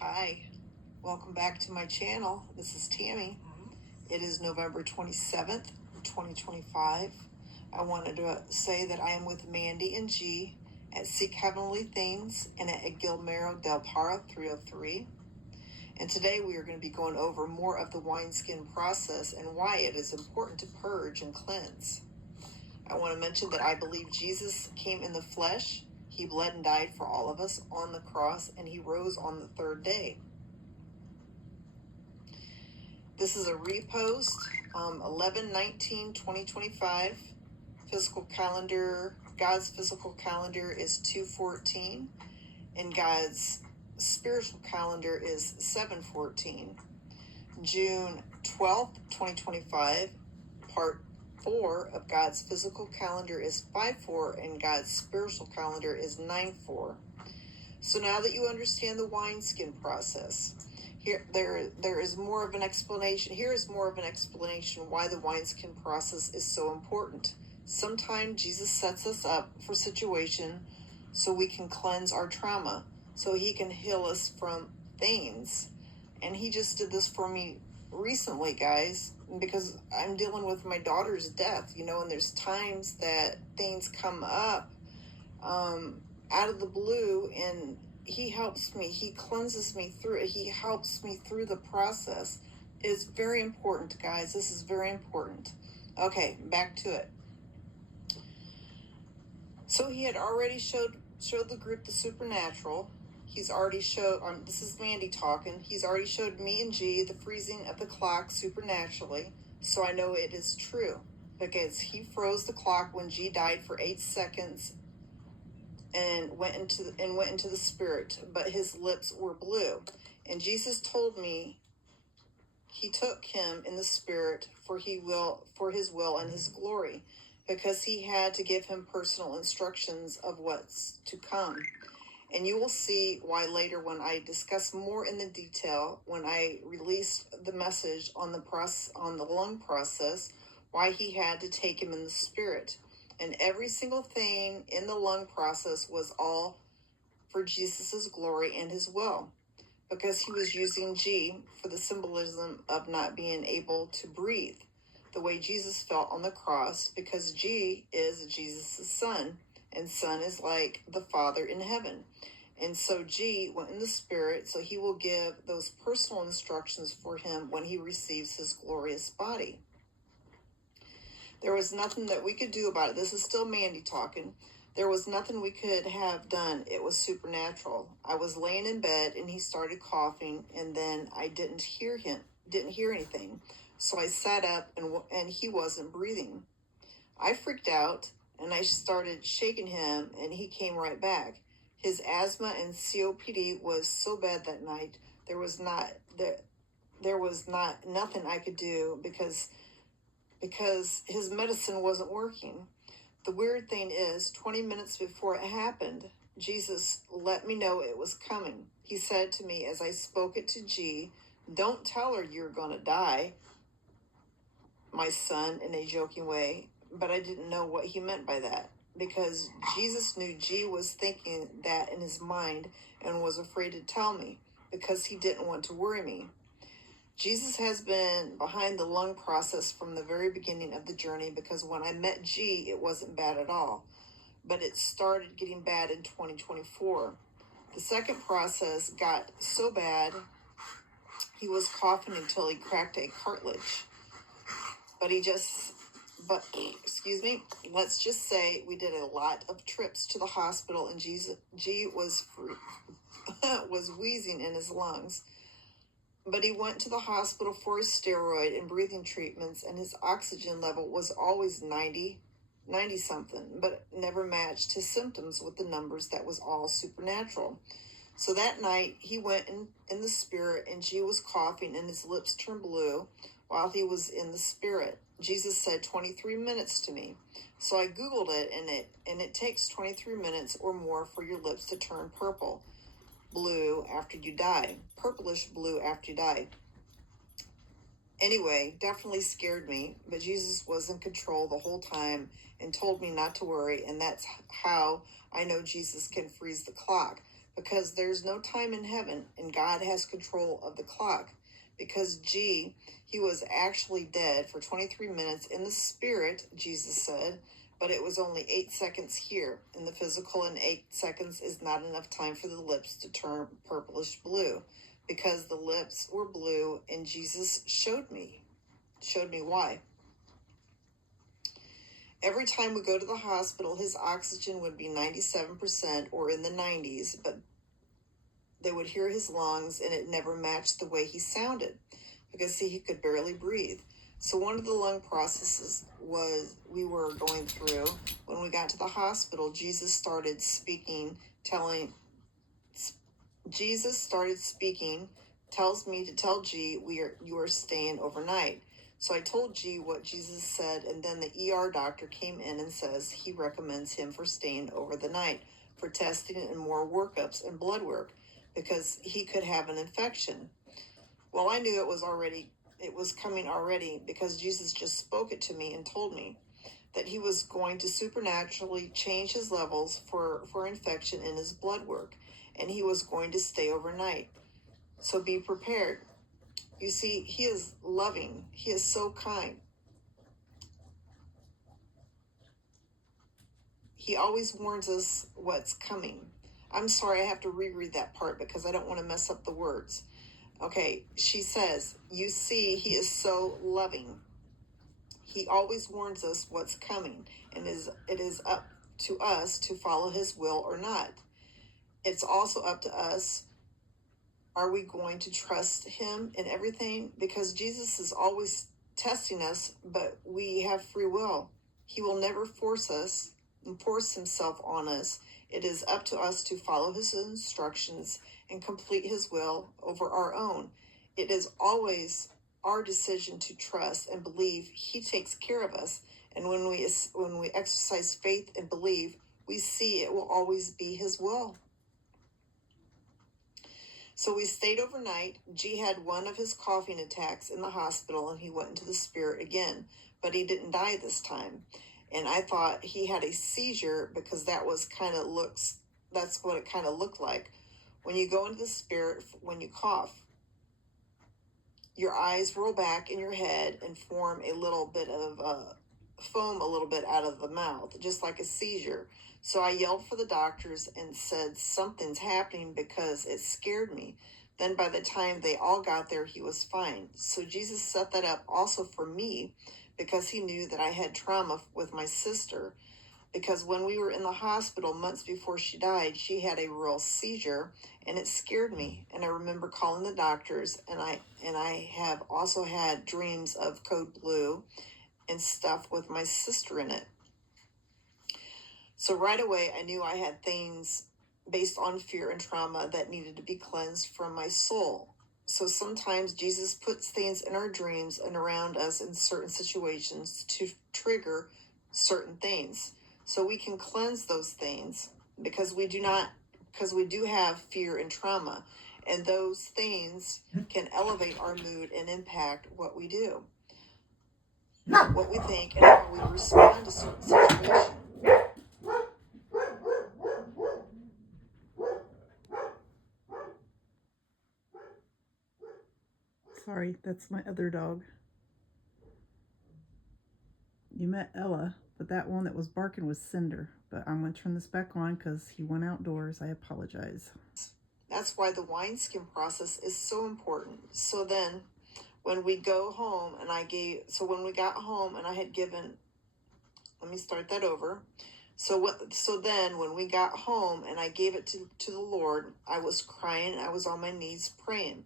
Hi, welcome back to my channel. This is Tammy. It is November 27th, 2025. I wanted to say that I am with Mandy and G at Seek Heavenly Things and at Gilmero del Parra 303. And today we are going to be going over more of the wineskin process and why it is important to purge and cleanse. I want to mention that I believe Jesus came in the flesh. He bled and died for all of us on the cross, and he rose on the third day. This is a repost, 11/19/2025. Physical calendar, God's physical calendar is 2/14, and God's spiritual calendar is 7/14. June 12th, 2025, part 4 of God's physical calendar is 5/4, and God's spiritual calendar is 9/4. So now that you understand the wineskin process, there is more of an explanation. Here is more of an explanation why the wineskin process is so important. Sometimes Jesus sets us up for situation so we can cleanse our trauma, so he can heal us from things. And he just did this for me recently, guys, because I'm dealing with my daughter's death, and there's times that things come up out of the blue, and he helps me. He cleanses me through it. He helps me through the process. It's very important, guys. This is very important. Okay, back to it. So he had already showed the group the supernatural. He's already showed, this is Mandy talking, he's already showed me and G the freezing of the clock supernaturally, so I know it is true, because he froze the clock when G died for 8 seconds and went into the spirit, but his lips were blue. And Jesus told me he took him in the spirit for his will and his glory, because he had to give him personal instructions of what's to come. And you will see why later when I discuss more in the detail, when I released the message on the lung process, why he had to take him in the spirit. And every single thing in the lung process was all for Jesus's glory and his will, because he was using G for the symbolism of not being able to breathe the way Jesus felt on the cross, because G is Jesus' son, and son is like the Father in heaven. And so G went in the spirit, so he will give those personal instructions for him when he receives his glorious body. There was nothing that we could do about it. This is still Mandy talking. There was nothing we could have done. It was supernatural. I was laying in bed and he started coughing, and then I didn't hear anything. So I sat up and he wasn't breathing. I freaked out and I started shaking him, and he came right back. His asthma and COPD was so bad that night. There was nothing I could do because his medicine wasn't working. The weird thing is, 20 minutes before it happened, Jesus let me know it was coming. He said to me as I spoke it to G, "Don't tell her you're going to die, my son," in a joking way. But I didn't know what he meant by that, because Jesus knew G was thinking that in his mind and was afraid to tell me because he didn't want to worry me. Jesus has been behind the lung process from the very beginning of the journey, because when I met G, it wasn't bad at all, but it started getting bad in 2024. The second process got so bad, he was coughing until he cracked a cartilage. Let's just say we did a lot of trips to the hospital, and G was wheezing in his lungs. But he went to the hospital for his steroid and breathing treatments, and his oxygen level was always 90 something, but never matched his symptoms with the numbers. That was all supernatural. So that night he went in the spirit, and G was coughing and his lips turned blue while he was in the spirit. Jesus said 23 minutes to me. So I Googled it, and it takes 23 minutes or more for your lips to turn blue after you die, purplish blue after you die. Anyway, definitely scared me, but Jesus was in control the whole time and told me not to worry, and that's how I know Jesus can freeze the clock. because there's no time in heaven and God has control of the clock. Because G, he was actually dead for 23 minutes in the spirit, Jesus said, but it was only 8 seconds here. In the physical, and 8 seconds is not enough time for the lips to turn purplish blue, because the lips were blue, and Jesus showed me why. Every time we go to the hospital, his oxygen would be 97% or in the 90s, but they would hear his lungs and it never matched the way he sounded, because see, he could barely breathe. So one of the lung processes we were going through, when we got to the hospital, Jesus started speaking, tells me to tell G, you are staying overnight. So I told G what Jesus said, and then the ER doctor came in and says he recommends him for staying over the night for testing and more workups and blood work, because he could have an infection. Well, I knew it was coming already, because Jesus just spoke it to me and told me that he was going to supernaturally change his levels for infection in his blood work, and he was going to stay overnight. So be prepared. You see, he is loving. He is so kind. He always warns us what's coming. I'm sorry, I have to reread that part because I don't want to mess up the words. Okay, she says, you see, he is so loving. He always warns us what's coming, and it is up to us to follow his will or not. It's also up to us. Are we going to trust him in everything? Because Jesus is always testing us, but we have free will. He will never force himself on us. It is up to us to follow his instructions and complete his will over our own. It is always our decision to trust and believe he takes care of us. And when we exercise faith and believe, we see it will always be his will. So we stayed overnight. G had one of his coughing attacks in the hospital, and he went into the spirit again, but he didn't die this time. And I thought he had a seizure, because that's what it kind of looked like. When you go into the spirit, when you cough, your eyes roll back in your head and form a little bit of foam a little bit out of the mouth, just like a seizure. So I yelled for the doctors and said something's happening, because it scared me. Then by the time they all got there, he was fine. So Jesus set that up also for me, because he knew that I had trauma with my sister. Because when we were in the hospital months before she died, she had a real seizure, and it scared me. And I remember calling the doctors, and I have also had dreams of code blue and stuff with my sister in it. So right away, I knew I had things based on fear and trauma that needed to be cleansed from my soul. So sometimes Jesus puts things in our dreams and around us in certain situations to trigger certain things. So we can cleanse those things, because we do have fear and trauma, and those things can elevate our mood and impact what we do, what we think, and how we respond to certain situations. Sorry, that's my other dog. You met Ella, but that one that was barking was Cinder. But I'm going to turn this back on because he went outdoors. I apologize. That's why the wineskin process is so important. So then, when we got home and I had given, let me start that over. So then when we got home and I gave it to the Lord, I was crying. I was on my knees praying.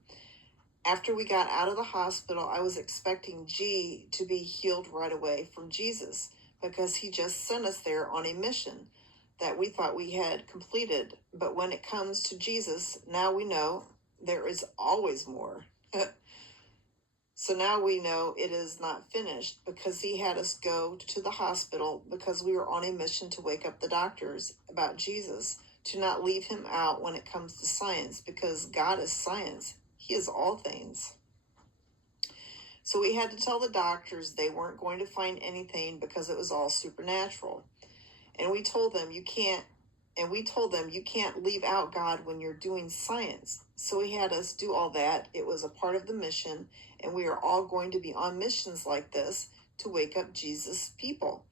After we got out of the hospital, I was expecting G to be healed right away from Jesus, because he just sent us there on a mission that we thought we had completed. But when it comes to Jesus, now we know there is always more. So now we know it is not finished, because he had us go to the hospital because we were on a mission to wake up the doctors about Jesus, to not leave him out when it comes to science, because God is science. He is all things. So we had to tell the doctors they weren't going to find anything, because it was all supernatural. And we told them, you can't And we told them, you can't leave out God when you're doing science. So he had us do all that. It was a part of the mission. And we are all going to be on missions like this to wake up Jesus people.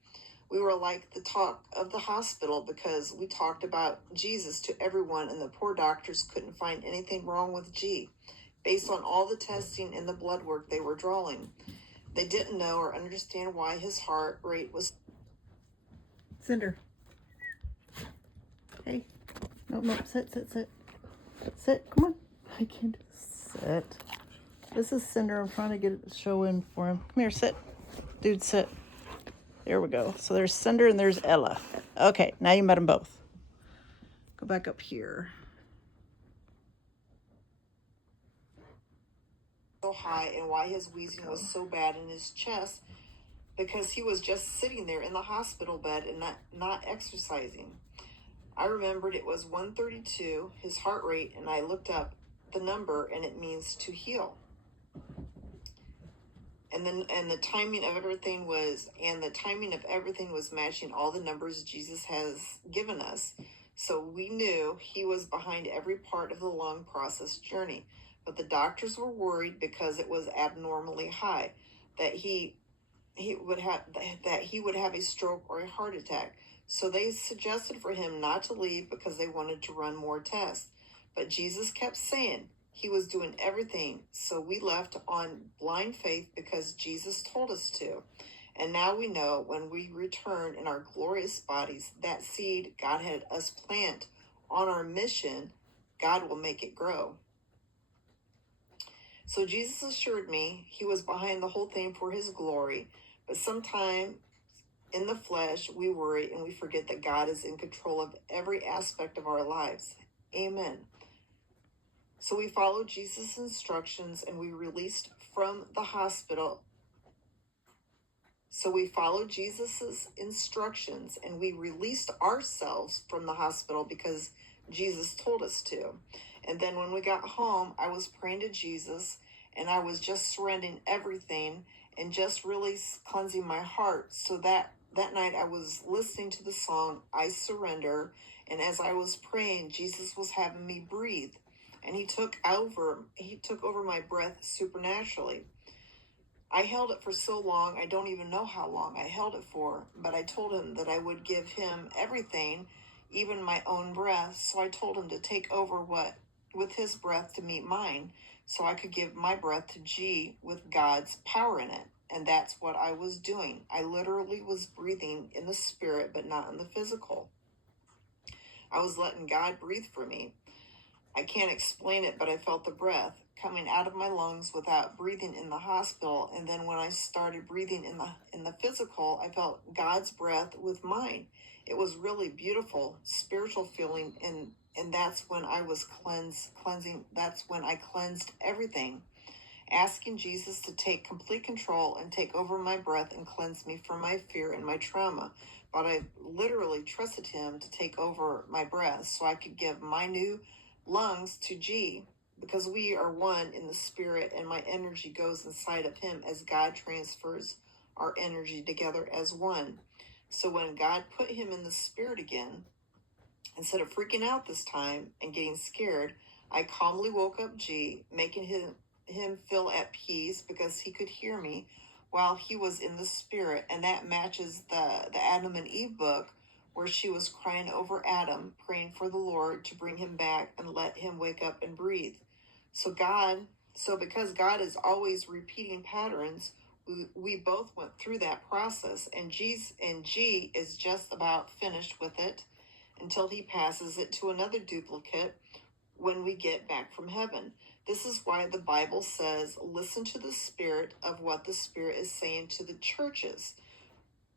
We were like the talk of the hospital because we talked about Jesus to everyone, and the poor doctors couldn't find anything wrong with G based on all the testing and the blood work they were drawing. They didn't know or understand why his heart rate was. Cinder. Hey. No, sit. Sit, come on. I can't sit. This is Cinder. I'm trying to get a show in for him. Come here, sit. Dude, sit. There we go. So there's Cinder and there's Ella. Okay, now you met them both. Go back up here. So high, and why his wheezing was so bad in his chest, because he was just sitting there in the hospital bed and not exercising. I remembered it was 132, his heart rate, and I looked up the number, and it means to heal. And the timing of everything was matching all the numbers Jesus has given us. So we knew he was behind every part of the lung process journey. But the doctors were worried because it was abnormally high, that he would have a stroke or a heart attack. So they suggested for him not to leave because they wanted to run more tests. But Jesus kept saying he was doing everything. So we left on blind faith because Jesus told us to. And now we know when we return in our glorious bodies, that seed God had us plant on our mission, God will make it grow. So Jesus assured me he was behind the whole thing for his glory. But sometimes in the flesh, we worry and we forget that God is in control of every aspect of our lives. Amen. So we followed Jesus' instructions and we released from the hospital. So we followed Jesus' instructions and we released ourselves from the hospital because Jesus told us to. And then when we got home, I was praying to Jesus and I was just surrendering everything and just really cleansing my heart. So that night I was listening to the song, I Surrender. And as I was praying, Jesus was having me breathe. And he took over my breath supernaturally. I held it for so long, I don't even know how long I held it for, but I told him that I would give him everything, even my own breath. So I told him to take over with his breath to meet mine, so I could give my breath to G with God's power in it. And that's what I was doing. I literally was breathing in the spirit, but not in the physical. I was letting God breathe for me. I can't explain it, but I felt the breath coming out of my lungs without breathing in the hospital. And then when I started breathing in the physical, I felt God's breath with mine. It was really beautiful, spiritual feeling, and that's when I was cleansing. That's when I cleansed everything, asking Jesus to take complete control and take over my breath and cleanse me from my fear and my trauma. But I literally trusted him to take over my breath so I could give my new lungs to G, because we are one in the spirit and my energy goes inside of him as God transfers our energy together as one. So when God put him in the spirit again, instead of freaking out this time and getting scared, I calmly woke up G, making him feel at peace because he could hear me while he was in the spirit. And that matches the Adam and Eve book, where she was crying over Adam, praying for the Lord to bring him back and let him wake up and breathe. So because God is always repeating patterns, we both went through that process, and G is just about finished with it until he passes it to another duplicate when we get back from heaven. This is why the Bible says, listen to the Spirit of what the Spirit is saying to the churches.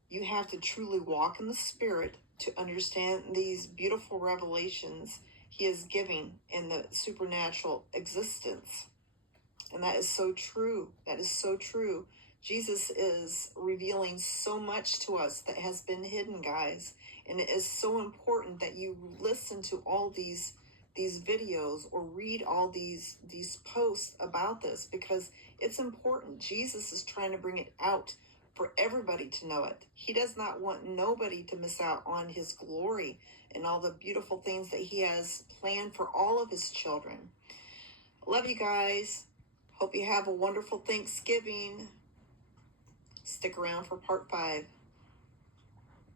You have to truly walk in the Spirit to understand these beautiful revelations he is giving in the supernatural existence. And that is so true. That is so true. Jesus is revealing so much to us that has been hidden, guys. And it is so important that you listen to all these videos or read all these posts about this, because it's important. Jesus is trying to bring it out for everybody to know it. He does not want nobody to miss out on his glory and all the beautiful things that he has planned for all of his children. Love you guys. Hope you have a wonderful Thanksgiving. Stick around for part 5.